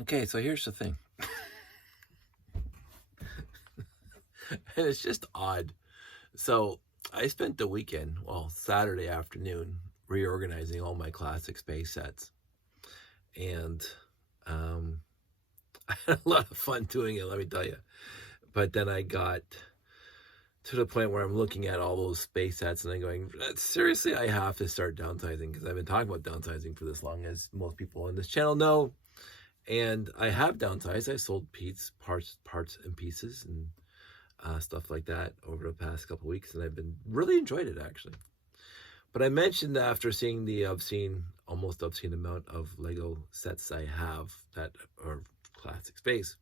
Okay, so here's the thing. And it's just odd. So I spent the weekend, well, Saturday afternoon, reorganizing all my classic space sets. And um, I had a lot of fun doing it, let me tell you. But then I got to the point where I'm looking at all those space sets and I'm going, seriously, I have to start downsizing because I've been talking about downsizing for this long, as most people on this channel know. And I have downsized. I sold parts and pieces and stuff like that over the past couple of weeks, and I've been really enjoyed it actually. But I mentioned after seeing the almost obscene amount of Lego sets I have that are classic space,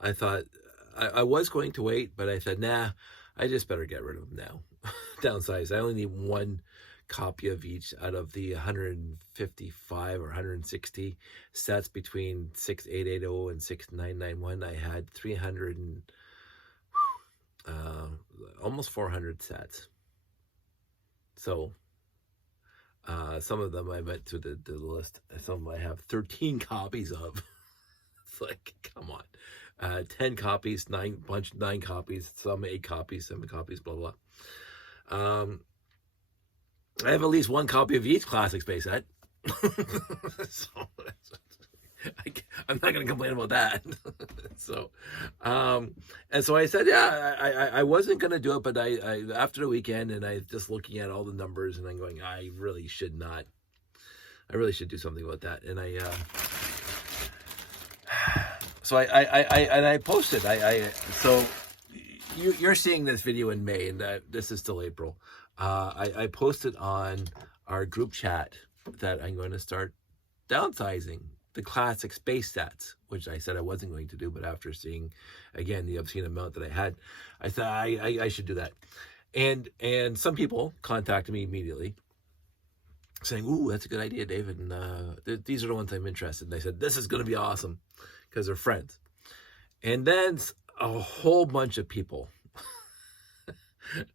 I thought I was going to wait, but I said, nah, I just better get rid of them now. Downsize. I only need one copy of each out of the 155 or 160 sets between 6880 and 6991. I had 300 and almost 400 sets. So some of them I went to the list. Some of them I have 13 copies of. It's like, come on. 10 copies, 9 copies, some 8 copies, 7 copies, blah, blah. I have at least one copy of each classic space set. So I'm not going to complain about that. So, and so I said, yeah, I wasn't going to do it, but I after the weekend, and I just looking at all the numbers, and I'm going, I really should do something about that. And so I posted, so you're seeing this video in May, and this is still April. I posted on our group chat that I'm going to start downsizing the classic space sets, which I said I wasn't going to do, but after seeing again the obscene amount that I had, I thought I should do that. And some people contacted me immediately saying, "Ooh, that's a good idea, David, and these are the ones I'm interested in." They said, "This is going to be awesome," because they're friends. And then a whole bunch of people.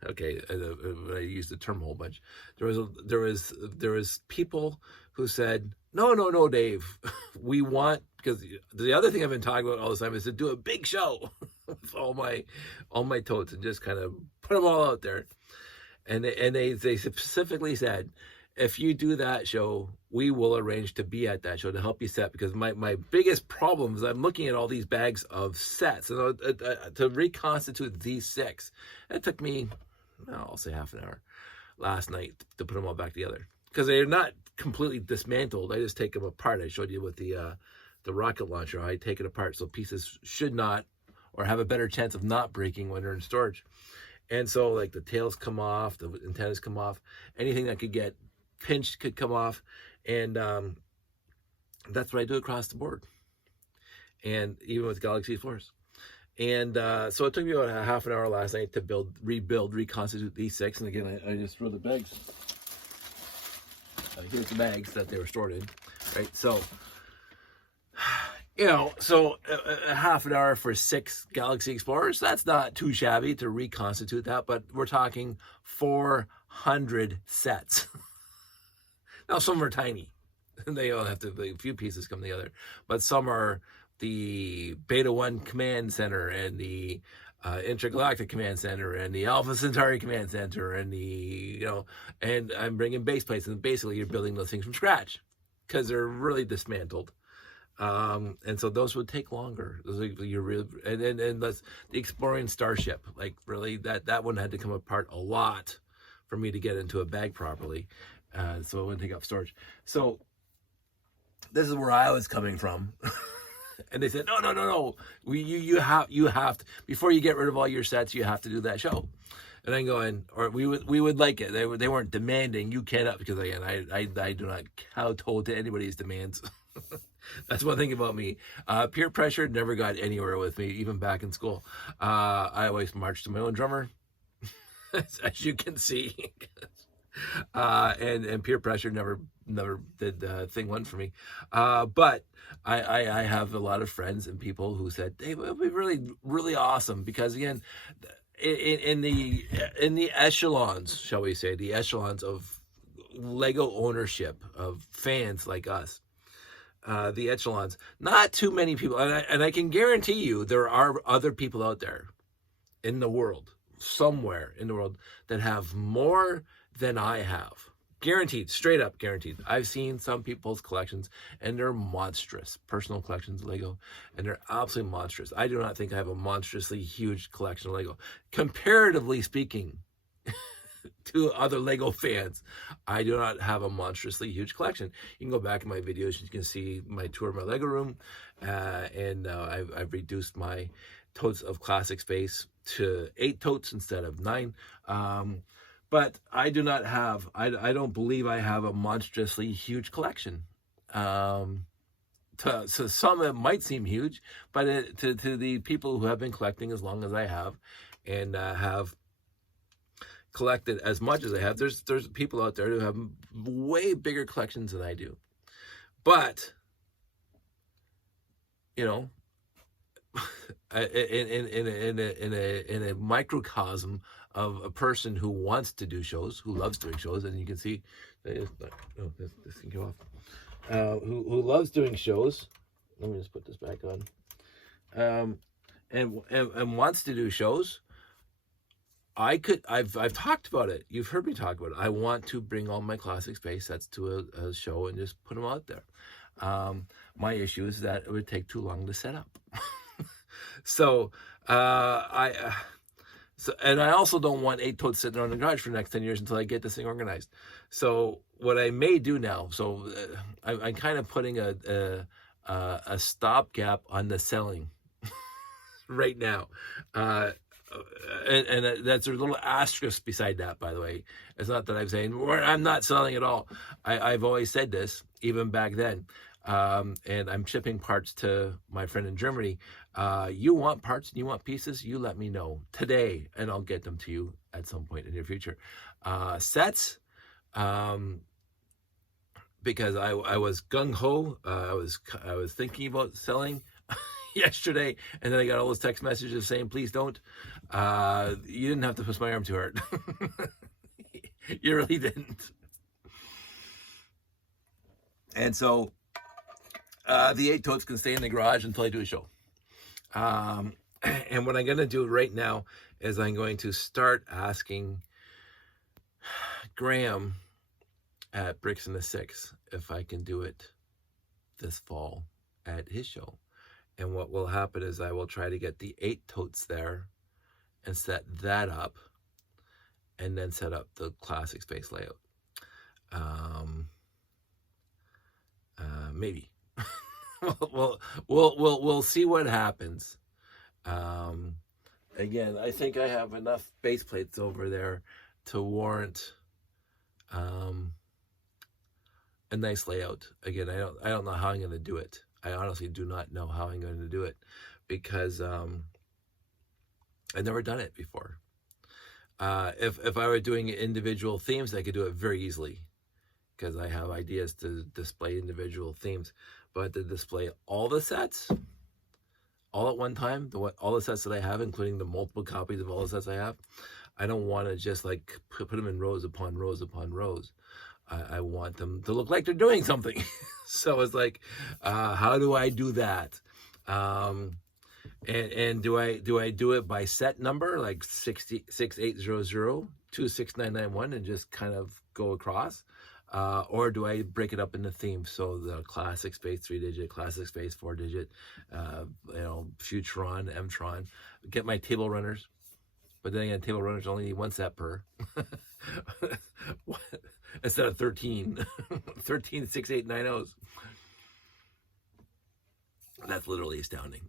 Okay, I use the term whole bunch. There was people who said, no, Dave, we want, because the other thing I've been talking about all the time is to do a big show with all my totes and just kind of put them all out there. And they specifically said, if you do that show, we will arrange to be at that show to help you set, because my biggest problem is I'm looking at all these bags of sets, and to reconstitute these 6, it took me, I'll say half an hour last night to put them all back together, because they're not completely dismantled. I just take them apart. I showed you with the rocket launcher. I take it apart so pieces should not, or have a better chance of not breaking when they're in storage. And so like the tails come off, the antennas come off, anything that could get pinched could come off, and that's what I do across the board, and even with Galaxy Explorers. And so it took me about a half an hour last night to reconstitute these 6. And again, I just throw the bags. Here's the bags that they were stored in, right? So, so a half an hour for 6 Galaxy Explorers, that's not too shabby to reconstitute that, but we're talking 400 sets. Now, some are tiny. They all have to, a few pieces come together. But some are the Beta 1 Command Center, and the Intergalactic Command Center, and the Alpha Centauri Command Center, and and I'm bringing base plates. And basically, you're building those things from scratch because they're really dismantled. And so those would take longer. And the Exploring Starship, like really, that one had to come apart a lot for me to get into a bag properly. So it wouldn't take up storage. So this is where I was coming from. And they said, no. You have to, before you get rid of all your sets, you have to do that show. And I'm going, or we would like it. They weren't demanding, you cannot, because again, I do not kowtow to anybody's demands. That's one thing about me. Peer pressure never got anywhere with me, even back in school. I always marched to my own drummer, as you can see. And peer pressure never did thing one for me. But I have a lot of friends and people who said, hey, it would be really, really awesome, because again, in the echelons, shall we say, the echelons of Lego ownership, of fans like us, the echelons. Not too many people, and I can guarantee you there are other people out there in the world, somewhere in the world, that have more than I have. Guaranteed, straight up guaranteed. I've seen some people's collections and they're monstrous. Personal collections of Lego, and they're absolutely monstrous. I do not think I have a monstrously huge collection of Lego. Comparatively speaking, to other Lego fans, I do not have a monstrously huge collection. You can go back in my videos, you can see my tour of my Lego room, and I've reduced my totes of classic space to 8 totes instead of 9. But I do not have, I don't believe I have a monstrously huge collection. To some it might seem huge, but to the people who have been collecting as long as I have, and have collected as much as I have, there's people out there who have way bigger collections than I do. But, you know, in a microcosm of a person who wants to do shows, who loves doing shows, and you can see, this can go off, who loves doing shows. Let me just put this back on. And wants to do shows. I've talked about it. You've heard me talk about it. I want to bring all my classic space sets to a show and just put them out there. My issue is that it would take too long to set up. So and I also don't want 8 totes sitting around the garage for the next 10 years until I get this thing organized. So what I may do now, I'm kind of putting a stopgap on the selling right now. And that's a little asterisk beside that, by the way. It's not that I'm saying I'm not selling at all. I've always said this, even back then. And I'm shipping parts to my friend in Germany. You want parts and you want pieces, you let me know today, and I'll get them to you at some point in the future. Sets, because I was gung-ho. I was thinking about selling yesterday, and then I got all those text messages saying, please don't. You didn't have to twist my arm too hard. You really didn't. And so the 8 totes can stay in the garage until I do a show. And what I'm going to do right now is I'm going to start asking Graham at Bricks and the Six if I can do it this fall at his show. And what will happen is I will try to get the 8 totes there and set that up, and then set up the classic space layout. Maybe. We'll see what happens. Again, I think I have enough base plates over there to warrant a nice layout. Again, I don't know how I'm going to do it. I honestly do not know how I'm going to do it, because I've never done it before. If I were doing individual themes, I could do it very easily, because I have ideas to display individual themes. But to display all the sets, all at one time, all the sets that I have, including the multiple copies of all the sets I have, I don't want to just like put them in rows upon rows upon rows. I want them to look like they're doing something. So it's like, how do I do that? And do I do it by set number, like 66800 26991, and just kind of go across? Or do I break it up into themes? So the classic space 3-digit, classic space 4-digit, Futron, Mtron. Get my table runners. But then again, table runners only need 1 set per. Instead of 13. 13 6890s. That's literally astounding.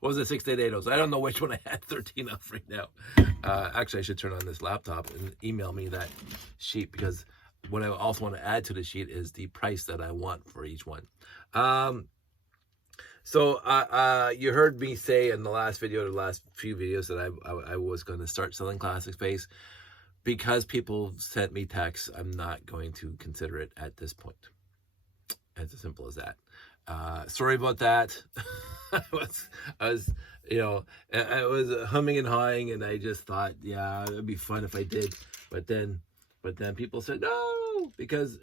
What was it, 6880s? I don't know which one I had 13 of right now. Actually, I should turn on this laptop and email me that sheet, because what I also want to add to the sheet is the price that I want for each one. So you heard me say in the last video, the last few videos, that I was going to start selling classic space. Because people sent me texts, I'm not going to consider it at this point. It's as simple as that. Sorry about that. I was humming and hawing, and I just thought, yeah, it'd be fun if I did. But then people said no, because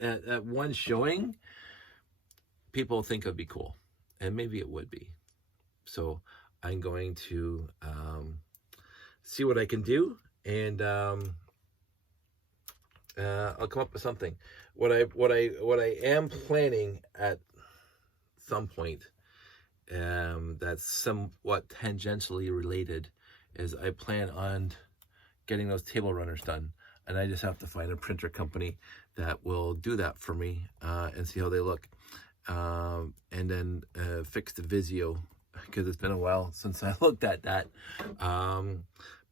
at one showing, people think it would be cool, and maybe it would be. So I'm going to see what I can do, and I'll come up with something. What I am planning at some point, that's somewhat tangentially related, is I plan on getting those table runners done, and I just have to find a printer company that will do that for me, and see how they look, and then fix the Vizio, because it's been a while since I looked at that.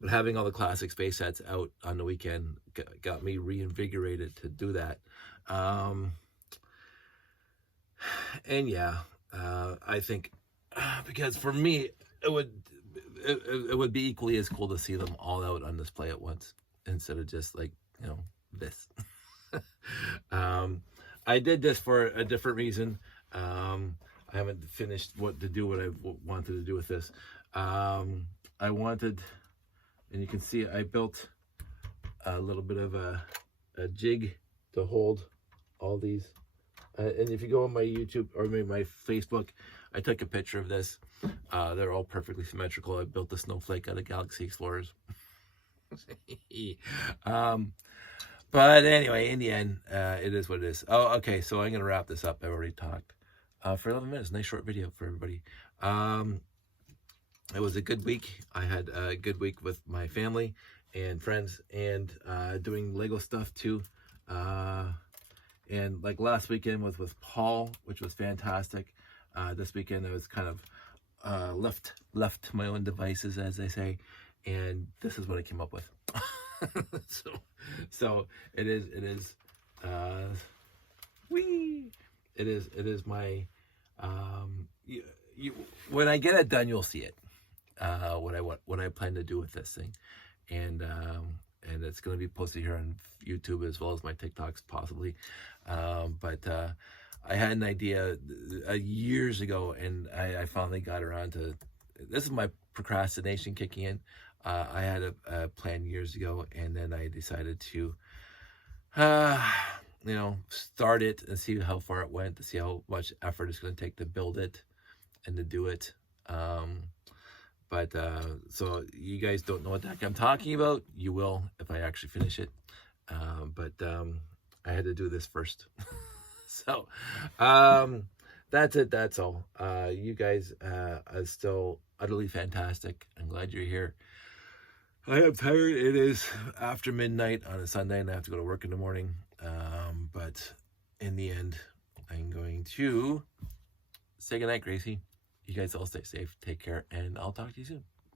But having all the classic space sets out on the weekend got me reinvigorated to do that. And yeah, I think because for me it would be equally as cool to see them all out on display at once, instead of just like, you know, this. I did this for a different reason. I haven't finished what I wanted to do with this. I wanted, and you can see I built a little bit of a jig to hold all these. And if you go on my YouTube or maybe my Facebook, I took a picture of this. They're all perfectly symmetrical. I built the snowflake out of Galaxy Explorers. But anyway, in the end, it is what it is. Oh, okay, so I'm going to wrap this up. I've already talked for 11 minutes. Nice short video for everybody. It was a good week. I had a good week with my family and friends, and doing Lego stuff too. And like last weekend was with Paul, which was fantastic. This weekend I was kind of left to my own devices, as they say, and this is what I came up with. so it is my when I get it done, you'll see it, what I plan to do with this thing, and it's going to be posted here on YouTube as well as my TikToks possibly. But I had an idea years ago, and I finally got around to, this is my procrastination kicking in. I had a plan years ago, and then I decided to, start it and see how far it went, to see how much effort it's going to take to build it and to do it. So you guys don't know what the heck I'm talking about. You will if I actually finish it. But I had to do this first. So that's it. That's all. You guys are still utterly fantastic. I'm glad you're here. I am tired. It is after midnight on a Sunday, and I have to go to work in the morning. But in the end, I'm going to say goodnight, Gracie. You guys all stay safe, take care, and I'll talk to you soon.